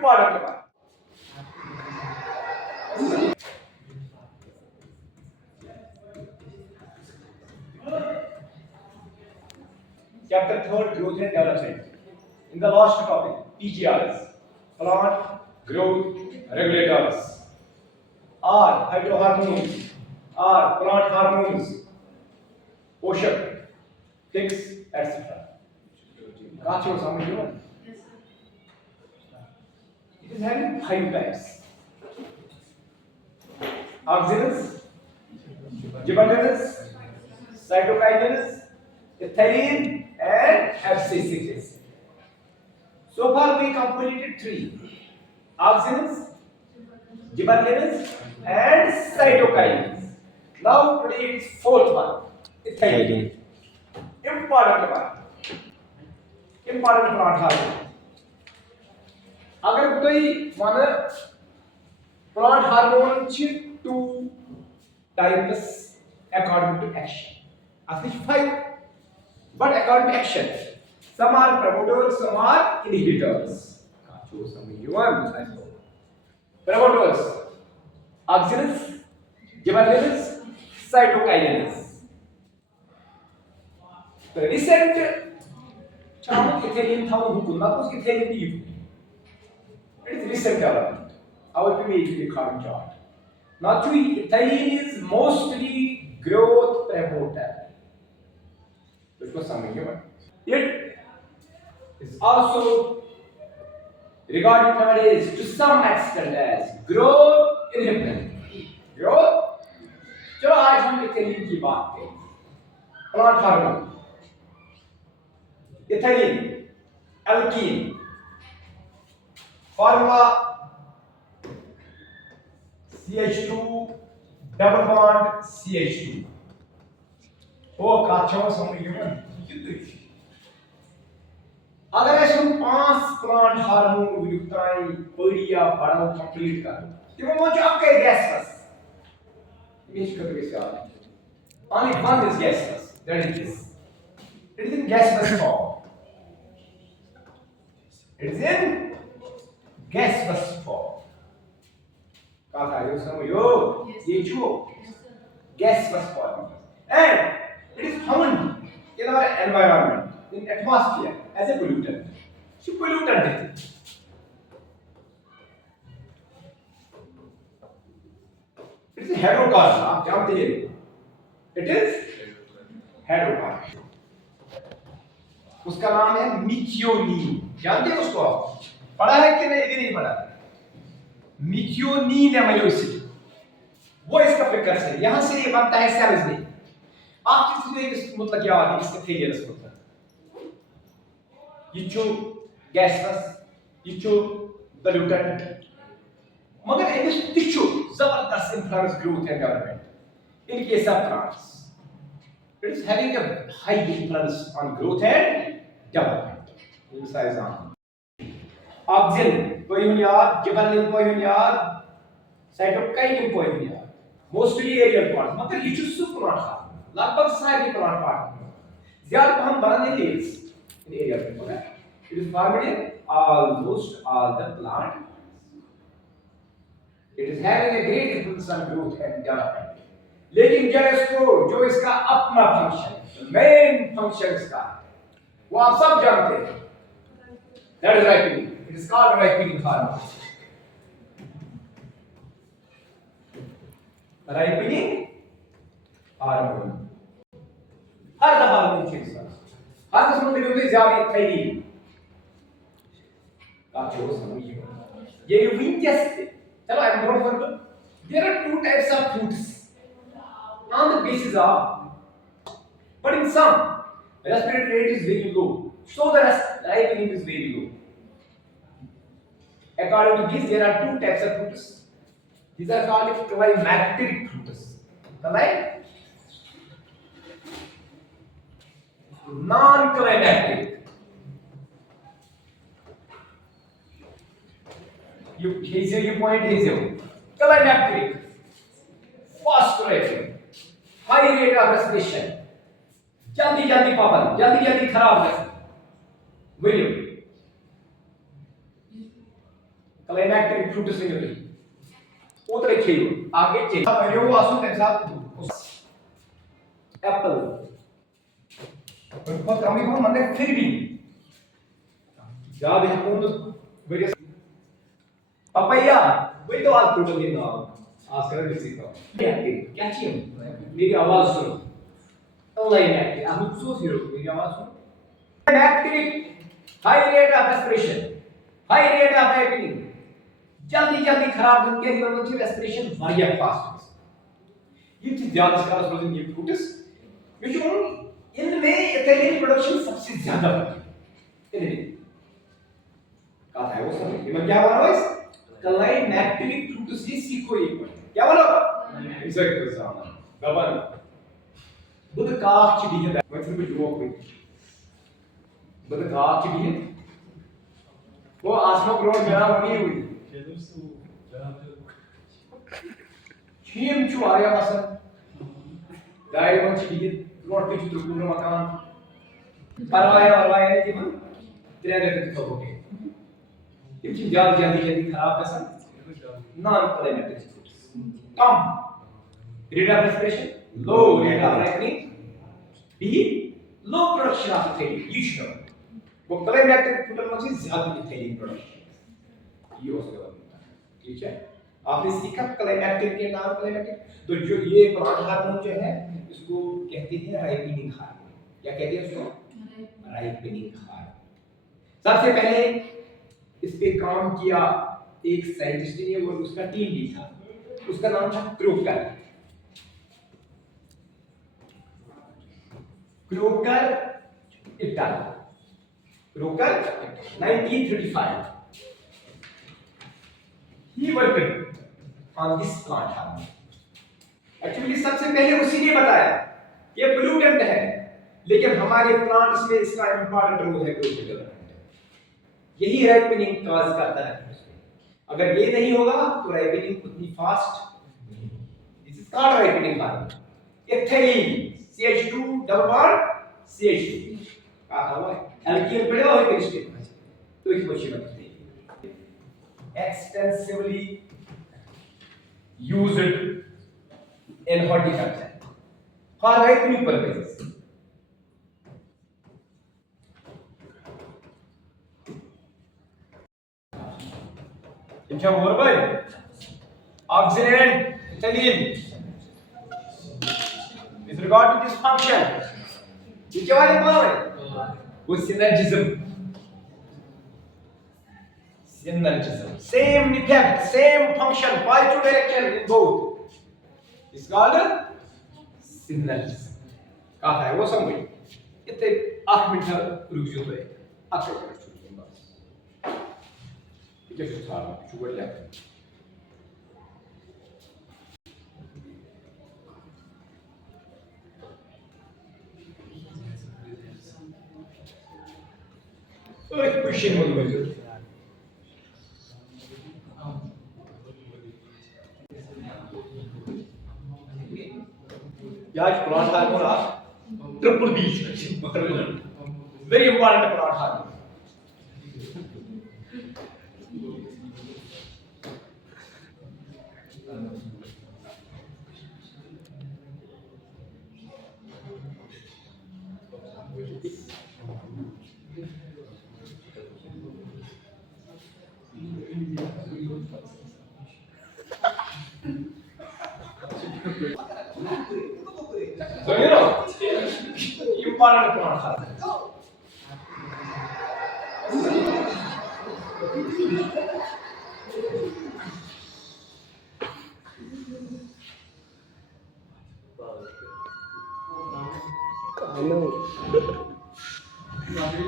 Important one. Chapter 3, Growth and Development. In the last topic, PGRs, Plant Growth Regulators, R, Phytohormones, R, Plant Hormones, Poshak, Ticks, etc. Got you some you? It is having 5 types. Auxins, gibberellins, cytokinins, ethylene, and abscisic acid. So far we completed 3. Auxins, gibberellins, and cytokinins. Now today is 4th one. Ethylene. Important one. Important plant hormone. अगर कोई माने plant hormone ची 2 types according to action. At least 5, but according to action. Some are promoters, some are inhibitors. Choose some you want. Promoters, auxins, gibberellins, cytokinins. The recent charm ethylene thamu hukunna us ethylene di. It is recent development. Our PMA carbon chart. Now, ethylene is mostly growth promoter. Which was something human. It is also regarded nowadays to some extent as growth inhibitor. Growth. चलो आज हम ethylene की बात करें. Plant hormone. Ethylene, alkene, formula CH2 double bond CH2. Oh, काचों समझ गए अगर ऐसे हम 5 प्लांट हार्मोन वियुक्ताएं बढ़िया बड़ा कंप्लीट कर तो वो मुझे आपके गैसलेस इमेज कर कैसे आ रहा है only one is gasless that is this it is in gasless form. It is in gaseous form. कहा था समझो ये जो gaseous form and it is found in our environment in atmosphere as a pollutant. So pollutant it is. It is a hydrocarbon. आप जानते हैं it is hydrocarbon. उसका नाम है मिथियोनीन. जानते हैं उसको आप? पढ़ा है कि नहीं पढ़ा? मिथियोनीन अमीनो एसिड वो इसका प्रिकर्सर है. यहां से ये बनता है सेल्स में. आप किसी मतलब क्या है इसका फेलियर्स होता है. ये जो गैसलेस ये जो पोल्यूटेंट मगर इस टिश्यू जबरदस्त influence growth and development in case of plants. It is having a high influence on growth and development. This is example. Auxin, polyonyad, gibberellin polyonyad, cytokinin polyonyad. Mostly aerial plants. मतलब ये जो सुप्लांट है, लगभग सारे प्लांट पार्ट. ज़्यादा हम बनाने leaves in aerial plants. It is found in almost all the plant. It is having a great influence on growth and development. लेकिन जब इसको जो इसका अपना फंक्शन मेन फंक्शन इसका वो आप सब जानते हैं. That is ripening. It is called ripening hormone. Ripening hormone हर हार्मोन चीज हर किस्म के होते ज्यादा ethylene आप जो समझिए ये विंचेस चलो I am not for there are 2 types of fruits on the basis of but in some respiratory rate is very low so the ripening is very low. According to this there are 2 types of fruits. These are called climacteric fruits. Non-climacteric. Here's your point. Climacteric, fast ripening, high rate of respiration, जल्दी जल्दी पापन, जल्दी जल्दी खराब कर. Volume. climacteric fruitus in the outra cheio आगे cheio eu assunto exato apple enquanto a mim vamos mandar फिर भी याद है कौन various papaya वही तो आज fruit लेना आज कर किसी का क्या चाहिए मेरी आवाज सुनो climacteric आप मुझसे सोच रहे हो मेरी आवाज सुनो climacteric high rate of respiration high rate of happening जल्दी जल्दी खराब गन के जीवन में रेस्पिरेशन वारिया फास्ट ये चीज ज्यादा स्कार्स रोजन ये फ्रूट्स क्योंकि इनमें इथाइलिन प्रोडक्शन सबसे ज्यादा होती है इनमें कहा था वो सब ये क्या बोल रहा है क्लाइमैक्टिक फ्रूट्स ये सीखो ये क्या बोलो एग्जैक्ट सामान गबन बुध काफ चिड़ी है मैं फिर भी जोक में बुध काफ चिड़ी है वो आसमान ग्रोन मेरा बनी हुई Chim chu area masa dari man chidi road pe chutru kuno makan parwaya ne jiman tere de to hoge ये चीज जल्दी जल्दी खराब कैसा नॉन क्लाइमेटिक कम rate of respiration low rate of reckoning be low production of ethylene you should know वो climacteric food में ज्यादा इथेलिन प्रोडक्शन ये उसका ठीक है आपने सीखा क्लाइमैक्टिक के नाम क्लाइमैक्टिक तो जो ये प्लांट हार्मोन जो है इसको कहते हैं राइपनिंग हार्मोन क्या कहते हैं उसको राइपनिंग हार्मोन सबसे पहले इस पे काम किया एक साइंटिस्ट ने और उसका टीम भी था उसका नाम था croaker Italy croaker 1935 he worked on this plant harmony actually सबसे पहले उसी ने बताया ये पोल्यूटेंट है लेकिन हमारे प्लांट्स में इसका इंपॉर्टेंट रोल है ग्रोथ डेवलपमेंट यही राइपनिंग कॉज करता है अगर ये नहीं होगा तो राइपनिंग उतनी fast this is called ripening hormone ethylene CH2 double bond CH2 कहा हुआ है एल्कीन पड़े हुए क्रिस्टल तो इस मशीन में extensively used in horticulture for ripening purposes. क्या बोल भाई oxidant ethylene with regard to this function ये क्या वाले बोल रहे वो synergism same effect same function positive direction in both is called synergism कहा है वो समझ इतने 8 मिनट रुक जाओ तो आपको छोड़िए बस ठीक है था शुगर ले ओए क्वेश्चन बोल दो आज plant hormone of triple be very important plant hormone So you know, important plant harmone. I know.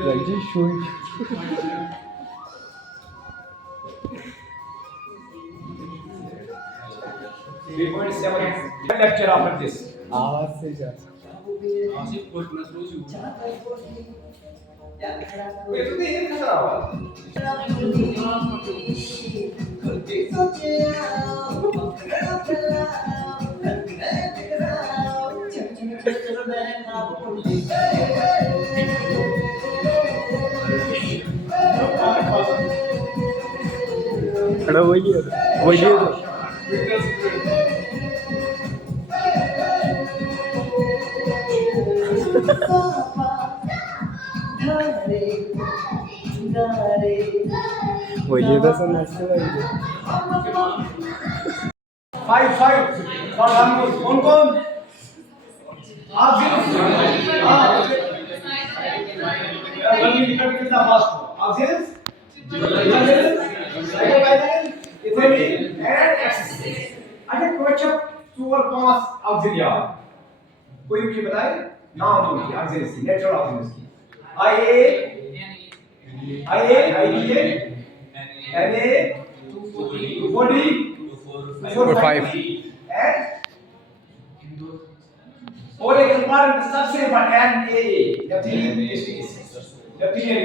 Like just showing. We're going to 7 lecture after this. आवाज से जा आसिफ कोई प्लस रोज यू ये तो नहीं खतरा हुआ खड़ा वही है तो वही तो सब नाचते लगे 5 फॉर धानुष कौन आप भी जल्दी निकल कितना फास्ट हो आप जींस इथेली एंड एक्सरसाइज अच्छा कोचअप सुअर पांच ऑक्सिलियर कोई मुझे बताए नाम उनकी ऑक्सिलियरी नेचुरल ऑक्सिलियरी आईए एनए 240 450 and और एक इंपॉर्टेंट सबसे बड़ा एनएए लेफ्टिनियन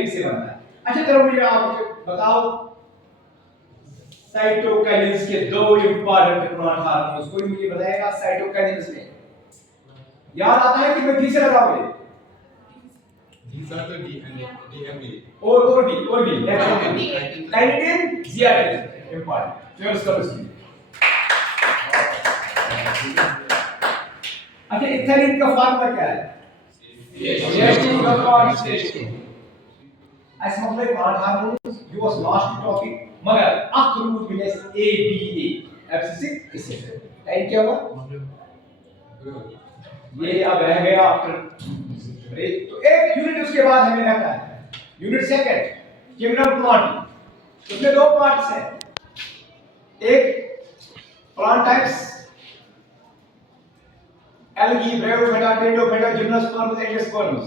से बनता है अच्छा चलो मुझे आप बताओ साइटोकाइनेसिस के दो इंपॉर्टेंट प्रोटीन हार्मोन्स कोई मुझे बताएगा साइटोकाइनेसिस में याद आता है कि मैं ठीक से लगाओगे These are the DMA. और डी काइनेटिन जीआरएन इंपॉर्टेंट फिर उसका उसकी अच्छा इथेलिन का फार्मूला क्या है CH2 ऐसा मतलब plant hormones you was last topic मगर अब रूट विलेस ABA एब्सिसिक इससे टाइम क्या हुआ ये अब रह गया आफ्टर तो एक यूनिट उसके बाद हमें रहता है यूनिट सेकंड किंगडम प्लांट उसमें दो पार्ट्स हैं एक plant types algae bryophyta pteridophyta gymnosperms angiosperms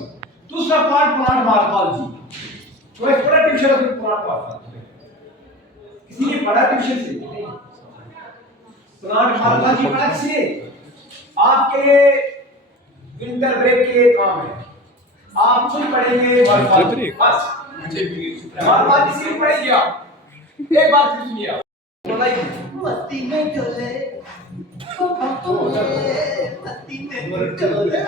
दूसरा पार्ट प्लांट मॉर्फोलॉजी तो एक बड़ा ट्यूशन है प्लांट मॉर्फोलॉजी इसीलिए बड़ा ट्यूशन से नहीं प्लांट मॉर्फोलॉजी पढ़ा इसलिए आपके लिए विंटर ब्रेक के काम है आप खुद पढ़ेंगे मॉर्फोलॉजी बस मॉर्फोलॉजी सिर्फ पढ़ेंगे आप एक बात फिर सुनिए आप मस्ती में डोले मस्ती में डोले